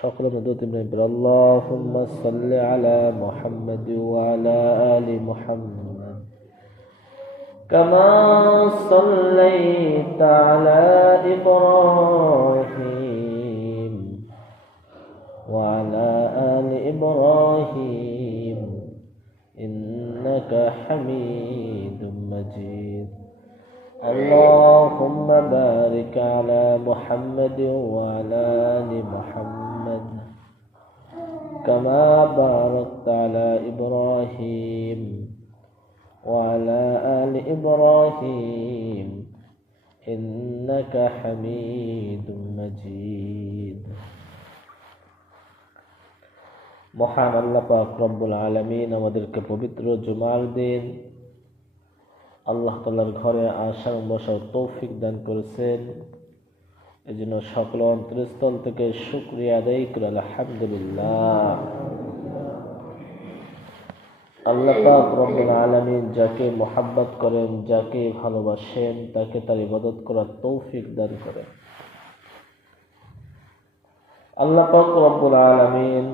সকলে মধ্যে আল্লাহুম্মা সাল্লি আলা মুহাম্মাদ ওয়া আলা আলি মুহাম্মাদ কামা সাল্লাইতা আলা ইব্রাহিম ওয়া আলা আলি ইব্রাহিম ইন্নাকা হামিদুম মাজিদ اللهم بارك على محمد وعلى آل محمد كما باركت على إبراهيم وعلى آل إبراهيم إنك حميد مجيد মহান আল্লাহ পাক রব্বুল আলামিন আমাদেরকে পবিত্র জুমার দিন আল্লাহ তাআলার ঘরে আসার বসার তৌফিক দান করেছেন। এজন্য সকল অন্তরস্থল থেকে শুকরিয়া আদায় করে আলহামদুলিল্লাহ। আল্লাহ পাক রব্বুল আলামিন যাকে মহব্বত করেন, যাকে ভালোবাসেন, তাকে তার ইবাদত করার তৌফিক দান করেন। আল্লাহ পাক রব্বুল আলামিন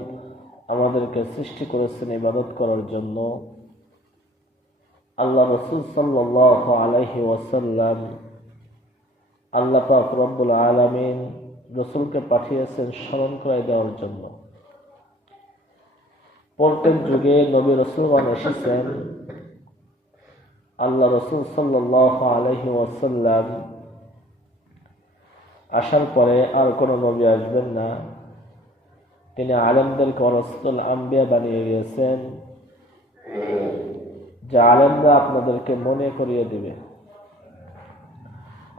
আমাদেরকে সৃষ্টি করেছেন ইবাদত করার জন্য। আল্লাহ রাসূল সাল্লাল্লাহু আলাইহি ওয়াসাল্লাম, আল্লাহ পাক রব্বুল আলামিন রাসূলকে পাঠিয়েছেন স্মরণ করাই দেওয়ার জন্য। প্রত্যেক যুগে নবী রাসূলগণ এসেছেন। আল্লাহ রাসূল সাল্লাল্লাহু আলাইহি ওয়াসাল্লাম আসার পরে আর কোনো নবী আসবেন না। তিনি আলেমদেরকে ওয়ারাসাতুল আম্বিয়া বানিয়ে গিয়েছেন, যে আলেমরা আপনাদেরকে মনে করিয়ে দিবে।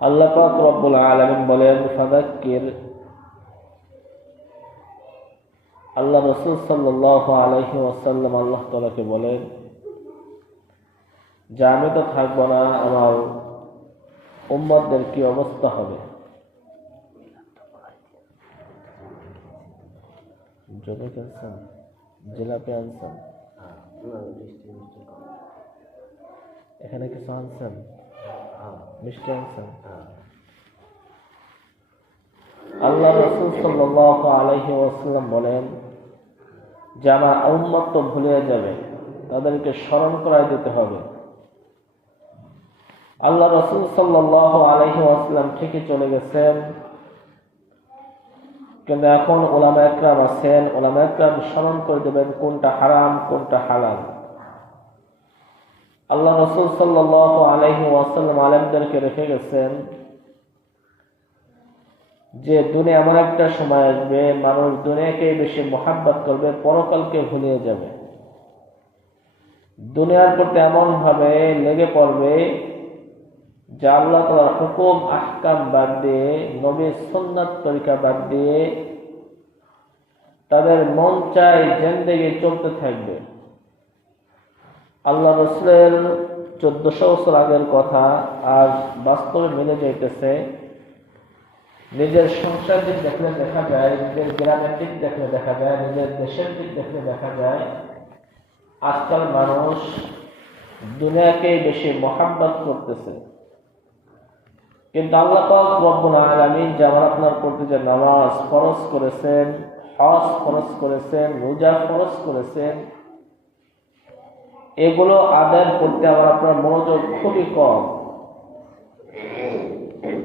আল্লাহ পাক রব্বুল আলামিন বলেন ফাযাক্কির। আল্লাহ রাসূল সাল্লাল্লাহু আলাইহি ওয়াসাল্লাম আল্লাহ তাআলাকে বলেন যে আমি তো থাকবো না, আমার উম্মতদের কি অবস্থা হবে। জমি আনছেন, জিলাপি আনছেন, এখানে কিছু আনছেন, মিষ্টি আনছেন। আল্লাহ রাসূল সাল্লাল্লাহু আলাইহি ওয়াসাল্লাম বলেন যে আমার উম্মত তো ভুলে যাবে, তাদেরকে স্মরণ করায় দিতে হবে। আল্লাহ রাসূল সাল্লাল্লাহু আলাইহি ওয়াসাল্লাম ঠিকই চলে গেছেন, কিন্তু এখন উলামায়ে কেরাম আছেন, উলামায়ে কেরাম স্মরণ করে দেবেন কোনটা হারাম কোনটা হালাল। আল্লাহ রাসূল সাল্লাল্লাহু আলাইহি ওয়াসাল্লাম আলেমদেরকে রেখে গেছেন যে দুনিয়া এমন একটা সময় আসবে মানুষ দুনিয়াকে বেশি মহব্বত করবে, পরকালকে ভুলিয়ে যাবে। দুনিয়ার প্রতি এমন ভাবে লেগে পড়বে যে আল্লাহ তাআলার হুকুম আহকাম বাদ দিয়ে, নবীর সুন্নাত তরিকা বাদ দিয়ে তাদের মন চাই জিন্দেগি চলতে থাকবে। আল্লাহ রাসূলের 1400 বছর আগের কথা আজ বাস্তবে মিলে যাইতেছে। নিজের সংসার দিক দেখলে দেখা যায়, নিজের গ্রামের দিক দেখলে দেখা যায়, নিজের দেশের দিক দেখলে দেখা যায় আজকাল মানুষ দুনিয়াকে বেশি মহব্বত করতেছে। কিন্তু আল্লাহ পাক রব্বুল আলামিন যে আমার আপনার প্রতি যে নামাজ ফরজ করেছেন, হজ ফরজ করেছেন, রোজা ফরজ করেছেন, এগুলো আদায়ের করতে আমার আপনার মনোযোগ খুবই কম।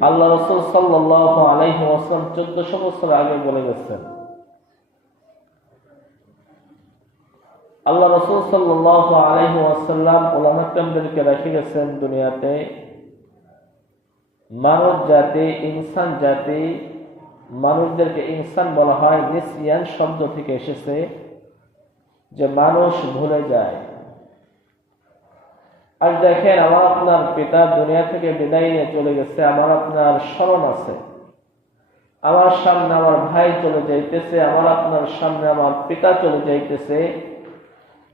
আল্লাহ রাসূল সাল্লাল্লাহু আলাইহি ওয়াসাল্লাম 1400 বছর আগে বলে গেছেন। আল্লাহ রাসূল সাল্লাল্লাহু আলাইহি ওয়াসাল্লাম উলামা কেরামদেরকে রেখে গেছেন দুনিয়াতে। মানব জাতি, ইনসান জাতি, মানুষদেরকে ইনসান বলা হয় নিসিয়ান শব্দ থেকে এসেছে, যে মানুষ ভুলে যায়। আর দেখেন আমার আপনার পিতা দুনিয়া থেকে বিদায় নিয়ে চলে গেছে, আমার আপনার স্মরণ আছে। আমার সামনে আমার ভাই চলে যাইতেছে, আমার আপনার সামনে আমার পিতা চলে যাইতেছে,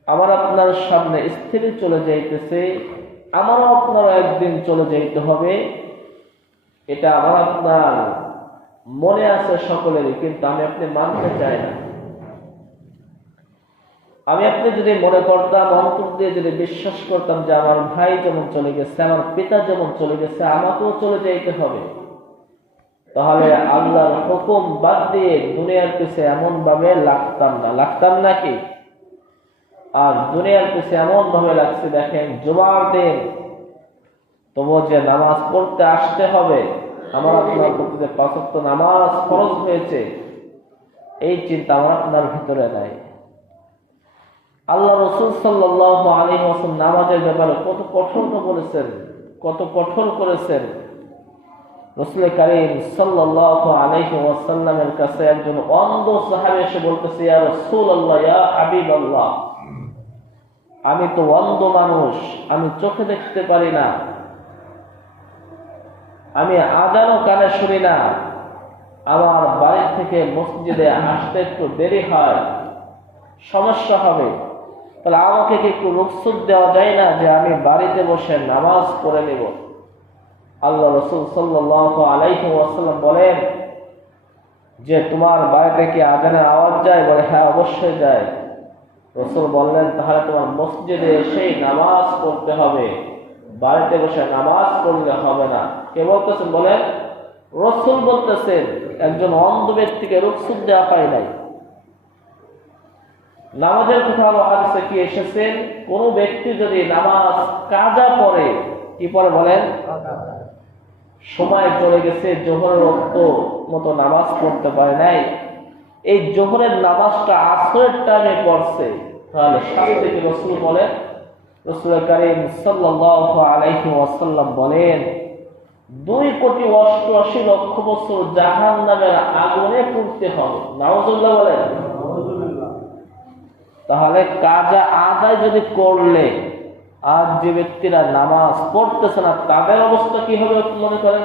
আমার আপনার সামনে স্ত্রী চলে যাইতেছে, আমারও আপনারও একদিন চলে যাইতে হবে। এটা আমার আপনার মনে আছে সকলেরই, কিন্তু আমি আপনি মানতে চাই না। আমি আপনি যদি মনে করতাম, অন্তর দিয়ে যদি বিশ্বাস করতাম যে আমার ভাই যেমন চলে গেছে, আমার পিতা যেমন চলে গেছে, আমাকেও চলে যাইতে হবে, তাহলে আল্লাহর হুকুম বাদ দিয়ে দুনিয়ার পিছে এমন ভাবে লাগতাম নাকি? আর দুনিয়ার পিছে এমন ভাবে লাগছে, দেখেন জুমার দিন তবু যে নামাজ পড়তে আসতে হবে, আমার আপনার প্রতি যে 5 ওয়াক্ত নামাজ ফরজ হয়েছে, এই চিন্তা আমার আপনার ভিতরে নাই। আল্লাহ রাসূল সাল্লাল্লাহু আলাইহি ওয়াসাল্লাম নামাজের ব্যাপারে কত কঠোর বলেছেন, কত কঠোর করেছেন। রাসূল কারীম সাল্লাল্লাহু আলাইহি ওয়াসাল্লামের কাছে একজন অন্ধ সাহাবী এসে বলতেছে, ইয়া রাসূলুল্লাহ, ইয়া হাবিবাল্লাহ, আমি তো অন্ধ মানুষ, আমি চোখে দেখতে পারি না, আমি আজানও কানে শুনি না, আমার বাড়ি থেকে মসজিদে আসতে একটু দেরি হয়, সমস্যা হবে, তাহলে আমাকে কি একটু রুখসত দেওয়া যায় না যে আমি বাড়িতে বসে নামাজ পড়ে নেব? আল্লাহ রাসূল সাল্লাল্লাহু আলাইহি ওয়াসাল্লাম বলেন যে তোমার বাড়িতে কি আজানের আওয়াজ যায়? বলে হ্যাঁ, অবশ্যই যায়। রাসূল বললেন তাহলে তোমার মসজিদে এসেই নামাজ পড়তে হবে, বাড়িতে বসে নামাজ পড়লে হবে না। কে বলতেছেন? বলেন রাসূল বলতেছেন। একজন অন্ধ ব্যক্তিকে রুখসত দেওয়া হয় নাই। নামাজের কথা হলো হাদিসে কি এসেছেন, কোন ব্যক্তি যদি নামাজ কাজা পড়ে, কি পড়ে বলেন, সময় চলে গেছে, জোহরের ওয়াক্ত মতো নামাজ পড়তে পারে নাই, এই জোহরের নামাজটা আসরের টাইমে পড়ছে, তাহলে শাস্তি কি? রাসূল বলেন, রাসূল কারীম সাল্লাল্লাহু আলাইহি ওয়াসাল্লাম বলেন 2,88,00,000 বছর জাহান্নামের আগুনে পুড়তে হবে। নাউজুবিল্লাহ বলেন। তাহলে কাজা আদায় যদি করলে, আজ যে ব্যক্তিরা নামাজ পড়তেছে না তাদের অবস্থা কি হবে মনে করেন?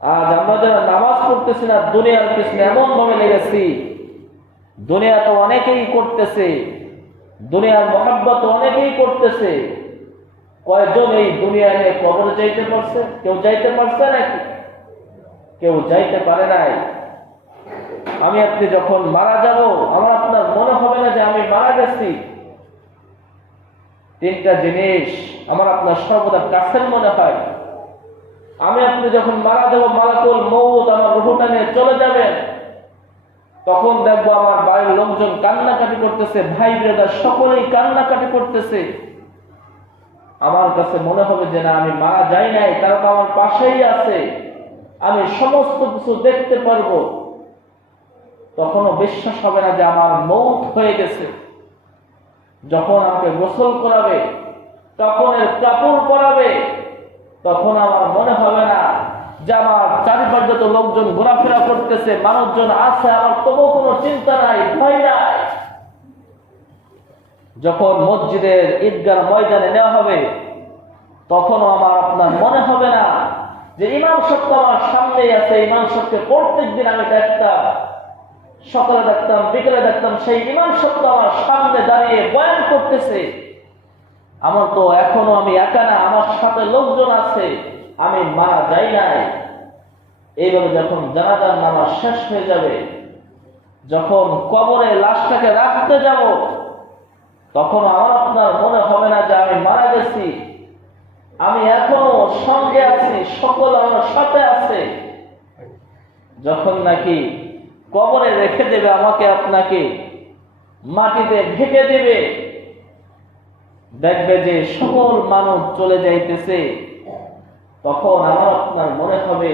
আজ আমরা যারা নামাজ পড়তেছি না, দুনিয়ার পিছনে এমন ভাবে লেগেছি, দুনিয়া তো অনেকেই করতেছে, দুনিয়ার মহব্বত অনেকেই করতেছে, কয়জন এই দুনিয়া নিয়ে কবরে যাইতে পারছে? কেউ যাইতে পারছে নাকি? কেউ যাইতে পারে নাই। আমি আপনি যখন মারা যাব, আমার আপনার মনে হবে না যে আমি মারা গেছি। 3টা জিনিস আমার আপনার সর্বদা কাছের মনে হয়। আমি আপনি যখন মারা যাব, মালাকুল মউত আমার রূহটা নিয়ে চলে যাবেন, তখন দেখবো আমার বাড়ির লোকজন কান্নাকাটি করতেছে, ভাই ব্রাদার সকলেই কান্নাকাটি করতেছে। আমার কাছে মনে হবে যে না, আমি মারা যাই নাই, তারা তো আমার পাশেই আছে, আমি সমস্ত কিছু দেখতে পারবো। তখনও বিশ্বাস হবে না যে আমার মউত হয়ে গেছে। যখন আমাকে গোসল করাবে, তখন এর কাপড় পরাবে, তখন আমার মনে হবে না যে আমার চারিপাশ যত লোকজন ঘোরাফেরা করতেছে, মানুষজন আছে, আমার তবু কোনো চিন্তা নাই, ভয় নাই। যখন মসজিদের ঈদগাহ ময়দানে নেওয়া হবে, তখনও আমার আপনার মনে হবে না যে ইমাম সাহেব তো আমার সামনেই আছে, ইমাম সাহেবকে প্রত্যেকদিন আমি দেখতাম, সকালে দেখতাম, বিকেলে দেখতাম, সেই ইমাম সাহেব তো আমার সামনে দাঁড়িয়ে বয়ান করতেছে। আমার তো এখনো আমি একা না, আমার সাথে লোকজন আছে, আমি মারা যাই নাই। এইভাবে যখন জানাজার নামাজ শেষ হয়ে যাবে, যখন কবরে লাশটাকে রাখতে যাব, তখন আমার আপনার মনে হবে না যে আমি মারা গেছি, আমি এখনো সঙ্গে আছি, সকল আমার সাথে আছে। যখন নাকি কবরে রেখে দেবে আমাকে, আপনাকে মাটিতে ঢেকে দেবে, দেখবে যে সকল মানুষ চলে যাইতেছে, তখন আমার আপনার মনে হবে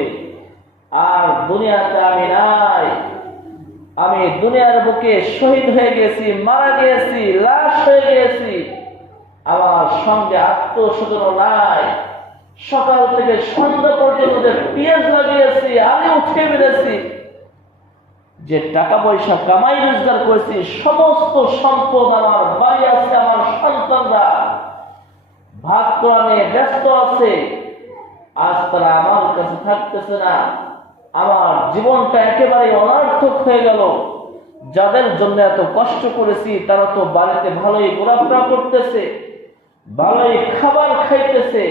আর দুনিয়াতে আমি নাই, আমি দুনিয়ার বুকে শহীদ হয়ে গেছি, মারা গিয়েছি, লাশ হয়ে গিয়েছি, আমার সঙ্গে আত্মস্বজন নাই। সকাল থেকে সন্ধ্যা পর্যন্ত যে পেঁয়াজ লাগিয়েছি, আলু উঠে বেড়েছি, যে টাকা পয়সা কামাই রোজগার করেছি, সমস্ত সম্পদ আমার বাড়ি আছে, আমার সন্তানরা ভাগ করা নিয়ে ব্যস্ত আছে, আজ তারা আমার কাছে থাকতেছে না। আমার জীবনটা একেবারে অনর্থক হয়ে গেল। যাদের জন্য এত কষ্ট করেছি তারা তো বাড়িতে ভালোই ঘোরাফেরা করতেছে, ভালোই খাবার খাইতেছে,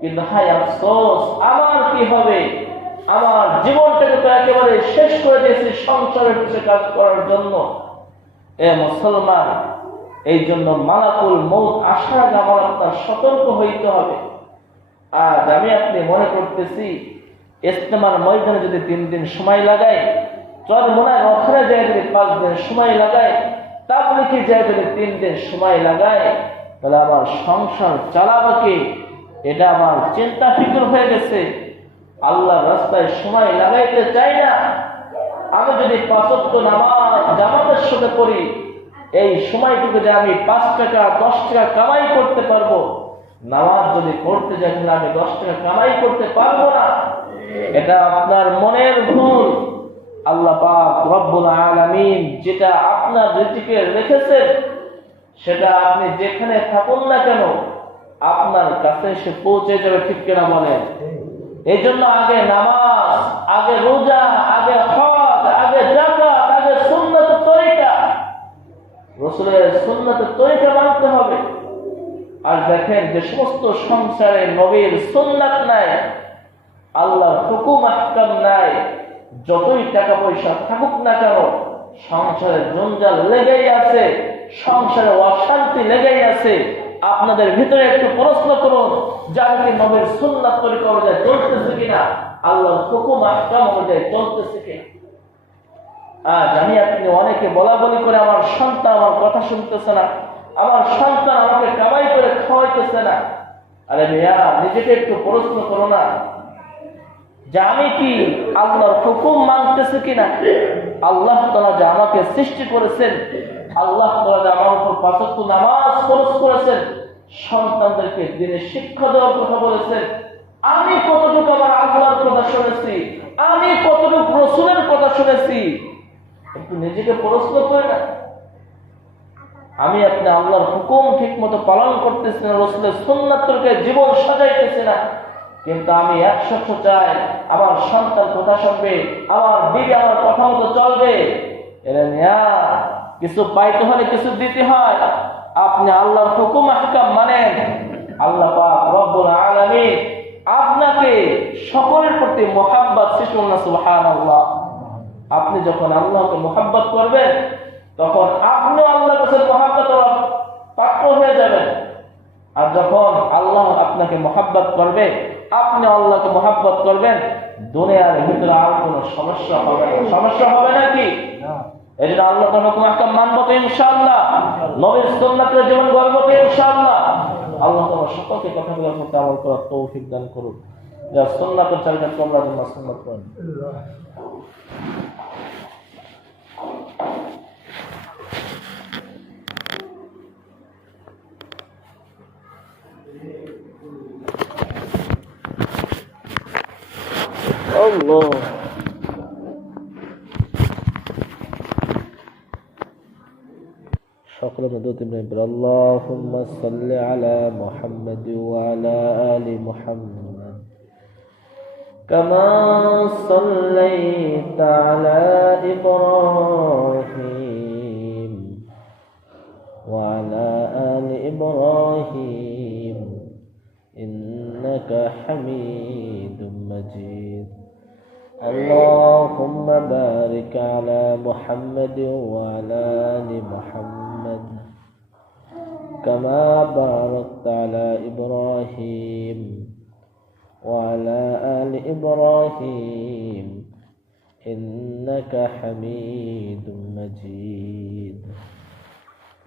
কিন্তু হায় আফসোস, আমার কি হবে? আমার জীবনটাকে তো একেবারে শেষ করে দিয়েছি সংসারের পিছনে কাজ করার জন্য। এ মুসলমান, এই জন্য মালাকুল মউত আসার আগে আমার আপনার সতর্ক হইতে হবে। আজ আমি আপনি মনে করতেছি ইজতেমার ময়দানে যদি 3 দিন সময় লাগায়, চরমোনায় ওখানে যায় যদি 5 দিন সময় লাগায়, তাবলীগে যায় যদি 3 দিন সময় লাগায়, তাহলে আমার সংসার চালাবো কে? এটা আমার চিন্তা ফিকর হয়ে গেছে। আল্লাহর রাস্তায় সময় লাগাইতে চাই না। আমি যদি 5 ওয়াক্ত নামাজ জামাতের সাথে পড়ি, এই সময়টুকু যে আমি 5 টাকা 10 টাকা কামাই করতে পারবো, নামাজ যদি পড়তে যাই তাহলে আমি 10 টাকা কামাই করতে পারবো না। এটা আপনার মনের ভুল। আল্লাহ পাক রব্বুল আলামিন যেটা আপনার রিজিকে রেখেছেন, সেটা আপনি যেখানে থাকুন না কেন আপনার কাছে এসে পৌঁছে যাবে, ঠিক কিনা বলেন? এই জন্য আগে নামাজ, আগে রোজা, আগে হজ, আগে যাকাত, আগে সুন্নাত তরিকা, রাসূলের সুন্নাত তরিকা মানতে হবে। আর দেখেন যে সমস্ত সংসারে নবীর সুন্নাত নাই, আল্লাহর হুকুম আহকাম নাই, যতই টাকা পয়সা থাকুক না কেন সংসারে জঞ্জাল লেগেই আছে, সংসারে অশান্তি লেগেই আছে। আপনাদের ভিতরে একটু প্রশ্ন করুন, যারা কি নবীর সুন্নাত তরিকা অনুযায়ী চলতেছে কিনা, আল্লাহর হুকুম আহকাম অনুযায়ী চলতেছে কিনা? আজ আমি আপনি অনেকে বলা বলি করে আমার সন্তান আমার কথা শুনতেছে না, আমার সন্তান আমাকে কামাই করে খাওয়াইতেছে না। আরে ভাইয়া, নিজেকে একটু প্রশ্ন করো না যে আমি কি আল্লাহর হুকুম মানতেছি কিনা? আল্লাহ তাআলা যে আমাকে সৃষ্টি করেছেন, আল্লাহ তাআলা যে আমার উপর 5 ওয়াক্ত নামাজ ফরজ করেছেন, সন্তানদেরকে দিনের শিক্ষা দেওয়ার কথা বলেছেন, আমি কতটুকু আমার আল্লাহর কথা শুনেছি, আমি কতটুকু রাসূলের কথা শুনেছি? একটু নিজেকে প্রশ্ন করে না। আমি আপনি আল্লাহর হুকুম ঠিক মতো পালন করতেছি না, রাসূলের সুন্নাত তরিকায় জীবন সাজাইতেছি না, কিন্তু আমি 100 চাই আমার সন্তান কথা শুনবে, আমার বিবি আমার কথা মতো চলবে। এরা নিয়া কিছু পাইতে হলে কিছু দিতে হয়। আপনি আল্লাহর হুকুম আহকাম মানেন, আল্লাহ পাক রব্বুল আলামিন আপনাকে সকলের প্রতি মুহাব্বত সৃষ্টি করলেন। সুবহানাল্লাহ। আপনি যখন আল্লাহকে মুহাব্বত করবেন, তখন আপনি আল্লাহর কাছে মুহাব্বত পাত্র হয়ে যাবেন। আর যখন আল্লাহ আপনাকে মুহাব্বত করবে, আপনি আল্লাহকে মুহাব্বত করবেন, দুনিয়ার ভিতরে আর কোনো সমস্যা হবে না। সমস্যা হবে নাকি? এই জন্য আল্লাহ তাআলার হুকুম আহকাম মানবো তো ইনশাআল্লাহ, নবীর সুন্নাতের জীবন গড়বো তো ইনশাআল্লাহ। আল্লাহ তাআলা সকলকে কথাগুলোর মধ্যে আমল করার তৌফিক দান করুন। যা সুন্নাতের চালিয়ে তোমরা যেন সুন্নাত করেন। Allah. সকলে মধ্যে আল্লাহুম্মা সাল্লি আলা মুহাম্মাদ ওয়া আলা আলি মুহাম্মাদ কামা সাল্লাইতা আলা ইব্রাহিম ওয়া আলা আলি ইব্রাহিম ইন্নাকা হামিদুম মাজিদ। اللهم بارك على محمد وعلى آل محمد كما باركت على إبراهيم وعلى آل إبراهيم إنك حميد مجيد.